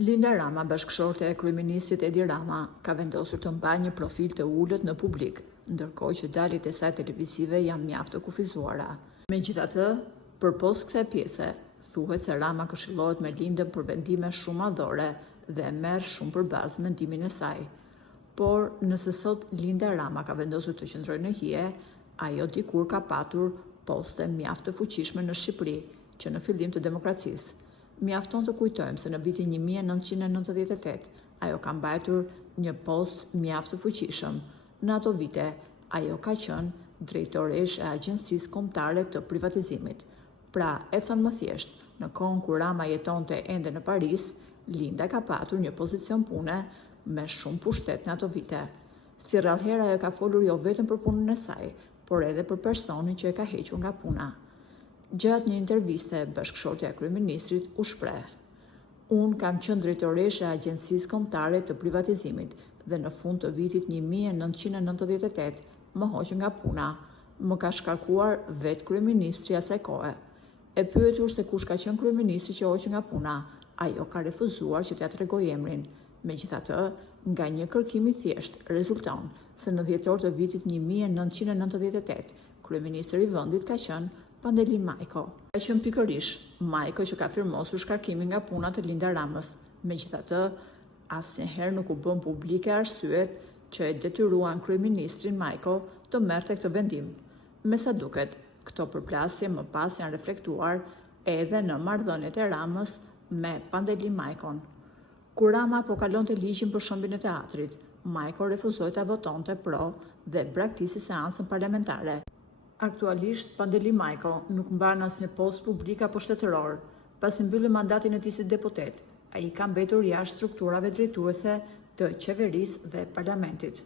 Linda Rama, bashkëshorte e kryeministrit Edi Rama, ka vendosur të mbajë një profil të ulët në publik, ndërkohë që daljet e saj televizive janë mjaft të kufizuara. Megjithatë, përpos kësaj pjese, thuhet se Rama këshillohet me Lindën për vendime shumë madhore dhe merr shumë përbazë mendimin e saj. Por nëse sot Linda Rama ka vendosur të qëndrojë në hije, ajo dikur ka patur poste mjaft të fuqishme në Shqipëri, që në fillim të demokracisë. Mjafton të kujtojmë se në vitin 1998 ajo ka mbajtur një post mjaft të fuqishëm. Në ato vite, ajo ka qenë drejtoresh e Agjencisë Kombëtare të Privatizimit. Pra, e thënë më thjesht, në kohën kur Rama jetonte ende në Paris, Linda ka patur një pozicion pune me shumë pushtet në ato vite. Si rrallëherë ajo ka folur jo vetëm për punën e saj, por edhe për personin që e ka hequr nga puna. Gjatë një interviste, bashkëshortja e kryeministrit u shpreh: "Unë kam qenë drejtoreshe e Agjencisë Kombëtare të Privatizimit dhe në fund të vitit 1998 më hoqën nga puna. Më ka shkarkuar vetë kryeministri asaj kohe. E pyetur se kush ka qenë kryeministri që hoqën nga puna, ajo ka refuzuar që t'ia tregojë emrin. Megjithatë, nga një kërkim i thjeshtë rezulton se në dhjetor të vitit 1998 kryeministri i vendit ka qenë Pandeli Majko. Ka qenë pikërisht Majko që ka firmosur shkarkimin nga puna të Linda Ramës. Megjithatë, asnjëherë nuk u bën publike arsyet që e detyruan kryeministrin Majko të merrte këtë vendim. Me sa duket, këto përplasje më pas janë reflektuar edhe në marrëdhëniet e Ramës me Pandeli Majkon. Kur Rama po kalonte ligjin për shëmbin e teatrit, Majko refuzoi ta votonte pro dhe braktisi seancën parlamentare. Aktualisht, Pandeli Majko nuk mban asnjë post publik apo shtetëror. Pasi mbylli mandatin e tij si deputet, ai ka mbetur jashtë strukturave drejtuese të qeverisë dhe parlamentit.